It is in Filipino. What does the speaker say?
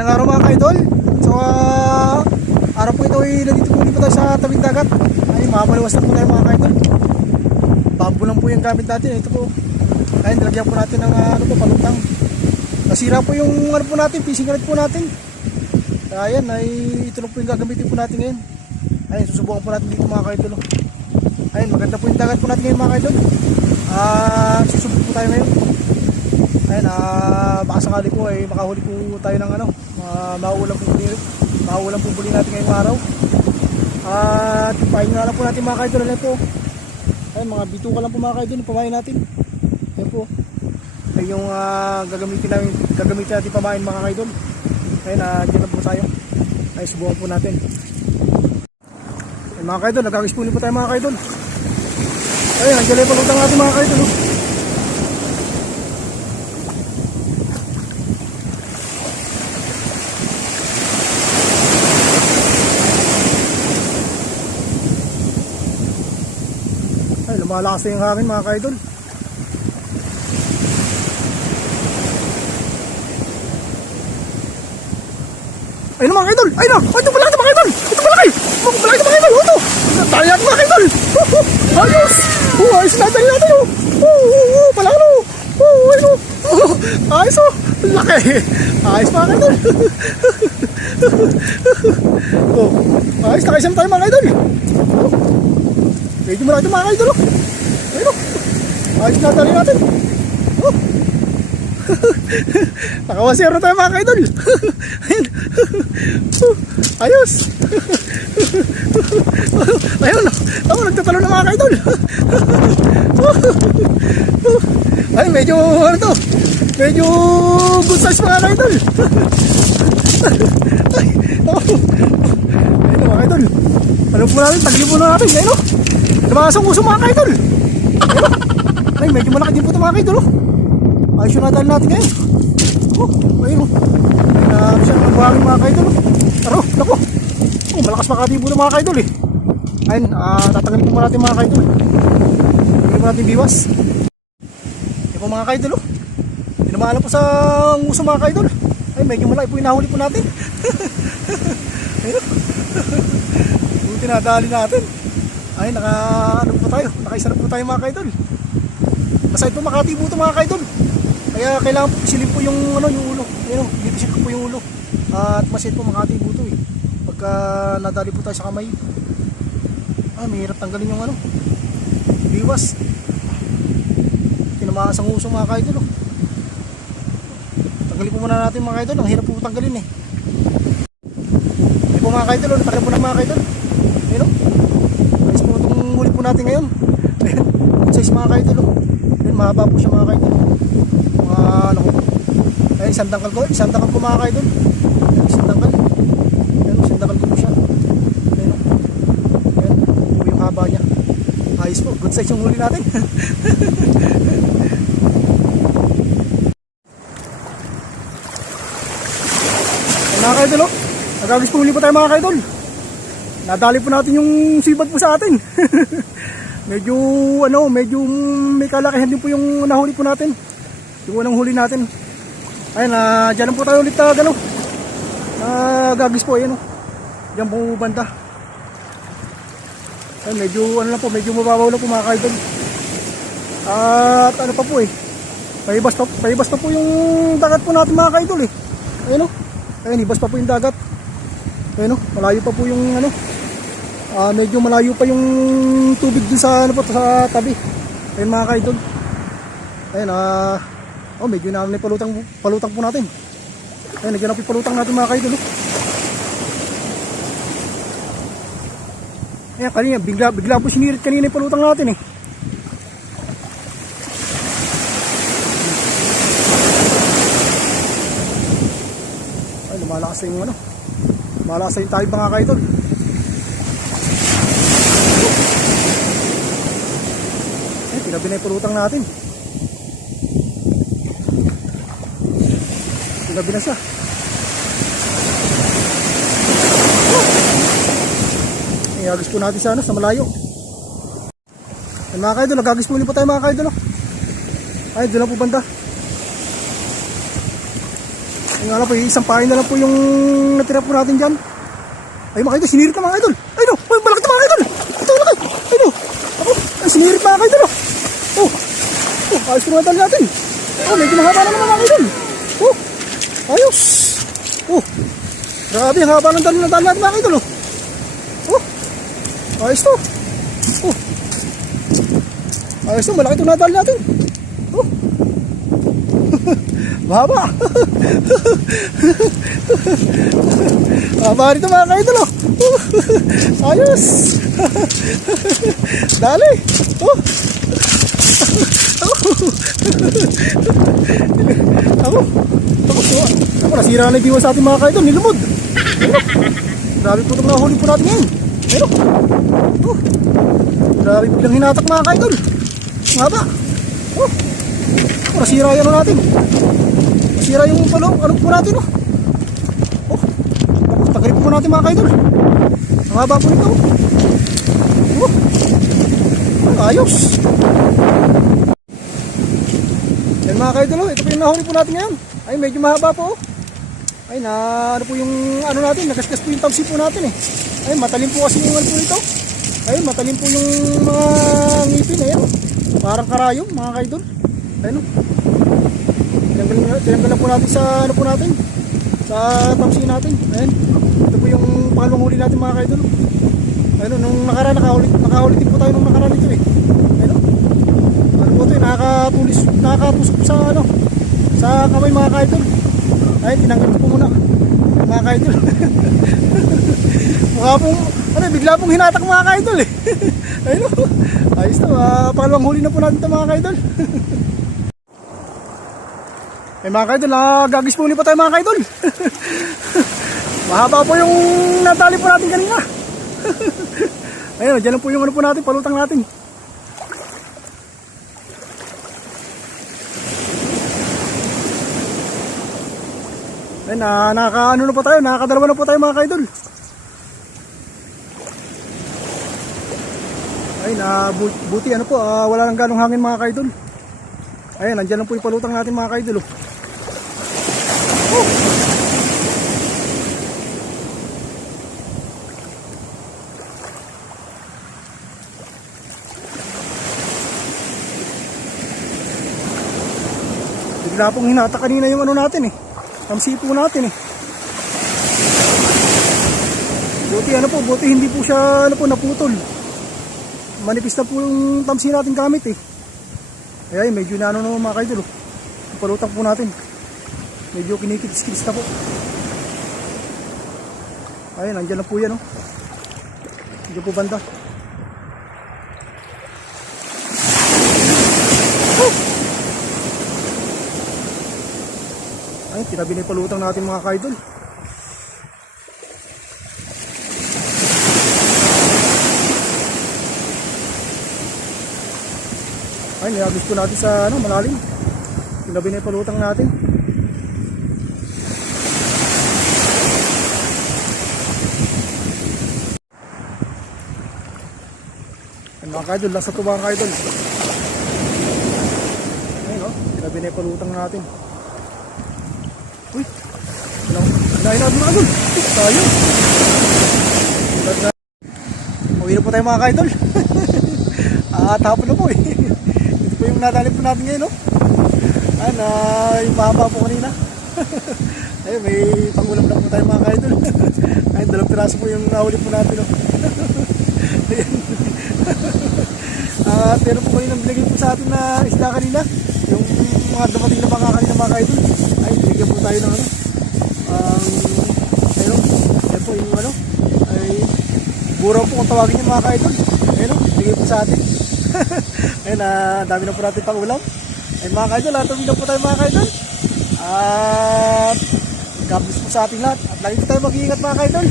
Magandang araw mga ka-idol. So araw po ito ay nandito po tayo sa tabing dagat. Ay mamaluwas na po tayo mga ka-idol. Bambo lang po yung gamit natin. Ito po. Ay nilagyan po natin ng palutang. Nasira po yung po natin, fishing rod po natin. Kaya yan ay ito lang po yung gagamitin po natin ngayon. Ay susubukan po natin dito mga ka-idol. Ay maganda po yung dagat po natin ngayon mga ka-idol. Susubok po tayo ngayon. Ayun, baka sakali po ay makahuli po tayo ng mauulang po buli natin ngayong araw. At pahinga lang po natin mga ka-idol. Ayun po. Ayun, mga bituka lang po mga ka-idol, pamain natin. Ayun po. Ayun yung gagamitin natin pamain mga ka-idol. Ayun, dyan lang po tayo. Ayun, subukan po natin. Ayun mga ka-idol, nagkakaspoonin po tayo mga ka-idol. Ayun, nandiyan pa lutang natin mga ka-idol. Ay, lumalakas na yung hangin mga ka-idol. Ay na mga ka-idol! Ay na! Ay, ito malaki mga ka-idol! Ito malaki! Malaki mga ka-idol! Ito! Tayan mga ka-idol! Ayos! Ayos natin natin! Palaki no! Ayos! Ayos o! Laki! Ayos mga ka-idol! Ayos! Nakaisam tayo mga ka-idol! Medyo malaki mga ka-idol! Ayun o! Ayos natin natin! Nakawasero tayo mga ka-idol! Ayun! Ayos! Ayun! Tama, nagtatalo na mga ka-idol! Ay, medyo medyo good size mga ka-idol! Ay, ayun mga ka-idol! Ano po natin? Taglib po na natin! Ayun o! Lumakas ang uso mga ka-idol! Ay, medyo malaki din po ito mga ka-idol! Ayos yung nadal natin ngayon! Ayun o! Ay, siya ang buhangin mga ka-idol! Taro! Naku! Malakas makatibo na mga ka-idol eh! Ayun, tatanggalin po natin mga ka-idol! Tanggalin po natin biwas! Ayun po mga ka-idol oh! Pinamahalan po sa nguso mga ka-idol! Ay, medyo malaki po yung nahuli po natin! Ayun o! Buti nadali natin! Ay, nakaisa na po tayo mga ka-idol! Masaya po makatibo ito mga ka-idol! Kaya kailangan po isilip po yung ulo. Ayun, ipisit po yung ulo. At masaya po makatibo ito eh. Pagka nadali po tayo sa kamay. Mahirap tanggalin yung biwas. Tinamaan sa nguso mga ka-idol. Tanggalin po muna natin mga ka-idol. Ang hirap po tanggalin eh. Ayun po mga ka-idol. Natakip po na mga ka-idol. Ayun o. Ayos po itong huli po natin ngayon. Ayun. Good size mga ka-idol. Ayun, mahaba po siya mga ka-idol. Ayun, isang tangkal ko mga ka-idol. Isang tangkal ko po siya. Ayun po yung haba niya. Ayos po, good size yung huli natin. Mga ka-idol nagagis po huli pa tayo mga ka-idol. Nadali po natin yung sibad po sa atin. medyo may kalakihan din po yung nahuli po natin. Yung unang huli natin. Ayun, dyan lang po tayo ulit gagis po, ayun dyan po banda. Ayun, medyo mababaw lang po mga ka-idol. At ano pa po paibas pa po yung dagat po natin mga ka-idol eh. Ayun ayun, ibas pa po yung dagat. Ayun malayo pa po yung medyo malayo pa yung tubig dun sa sa tabi. Ayun mga ka-idol. Ayun, medyo namin palutang po natin. Ayun, nagyan na po palutang natin mga ka-idol. Ayun, kanina, bigla po sinirit kanina yung palutang natin eh. Ay, lumalakas na yung lumalakas na yung tayo mga ka-idol. Ayun, tinabi na yung palutang natin. Gabi na siya. Iagis po natin sa malayo. Ay mga ka-idol, nagagis po po tayo mga ka-idol. Ay, doon lang po banda. Ayun nga lang po, isang pahay na lang po yung natira po natin dyan. Ay mga idol, sinirit na mga idol. Ay no, ay malaki na mga idol. Ito malaki. Ay no, ako, ay sinirit mga idol. Oh, ayos po nadal natin. Oh, medyo mahaba na naman mga idol. Oh, ayos. Oh, grabe, ang haba ng dal natin mga idol. Oh, ayos to. Oh, ayos to, malaki ito nadal natin. Oh, mahaba. Mahaba rito mga kaidol. Oh. Ayos. Dali. Oh. Ako, nasira na yung diwa sa ating mga kaidol. Nilumod. Grabe po itong nahuli po natin ngayon. Ayun. Oh. Grabe biglang hinatak mga kaidol. Mahaba. Oh. Nasira yan natin. Nasira yung ano po natin. Oh. Tagalip po natin mga kaidol. Ang haba po nito. Oh. Ayos. Yan mga kaidol. Ito po yung nahuli po natin ngayon. Ay medyo mahaba po. Ay na ano po yung ano natin. Nagasgas po yung tamsi po natin eh. Ay matalim po kasi yung ano po nito. Ay matalim po yung mga ngipin. Ayan. Parang karayom mga kaidol. Ayun. Tinanggalan po natin sa ano po natin. Sa tamsi natin. Ayun. Ito po yung pangalawang huli natin mga kaidol. Ayun, nung nakaraan nakahuli din po tayo nung nakaraan ito eh. Ayun. Ano po ito eh, nakakatusok sa ano, sa kamay mga kaidol. Ayun, tinanggal ko po muna. Mga kaidol. Mukha pong, ano, bigla pong hinatak mga kaidol eh. Ayun. Ayos to, pangalawang huli na po natin ito mga kaidol. Eh mga kaidol, gagis po pa tayo mga kaidol. Mahaba po yung natali po natin kanina. Ayun, dyan lang po yung ano po natin, palutang natin. Ayun, nakaka-ano na po tayo, nakakadalawa na po tayo mga kaidol. Ayun, buti ano po, wala nang ganong hangin mga kaidol. Ayun, nandyan lang po yung palutang natin mga kaidol. Oh. Bigla pong hinata kanina yung ano natin eh. Tamsi po natin eh. Buti hindi po siya ano po naputol. Manipis na po yung tamsi natin gamit eh. Ay medyo na ano naman mga kaidol. Palutang po natin. Medyo kinikits-kits na po. Ayun, nandiyan na po yan oh. Medyo po banda. Ayun, tinabi na yung palutang natin mga kaidol. Ayun, nilabis po natin sa ano, malalim. Tinabi na yung palutang natin. Ayun mga kaidol, nasa ito mga kaidol. Ayun oh, tinabi na yung palutang natin. Uy, dahil natin mga kaidol. Tayo. Uwi na po tayo mga kaidol. Tapon na po eh. Ito po yung nadali po natin ngayon, no? Ayun, yung mahaba po kanina. Ayun, may pangulam na po tayo mga kaidol. Ayun, 2 piraso po yung nahuli po natin, no? Ayun. Pero po kanina binigay po sa atin na isda kanina. Yung mga dumating na mga kanina mga kaidol. Ayun, binigyan po tayo ng ano. Ayun, ayun po yung ano. Ay, buraw po kung tawagin yung mga kaidol. Ayun, binigay po sa atin. Ayun, dami na po natin pang ulam. Ayun mga kaidol, tumig na po tayo mga kaidol. At God bless po sa ating lahat. At lagi po tayo mag-iingat mga kaidol.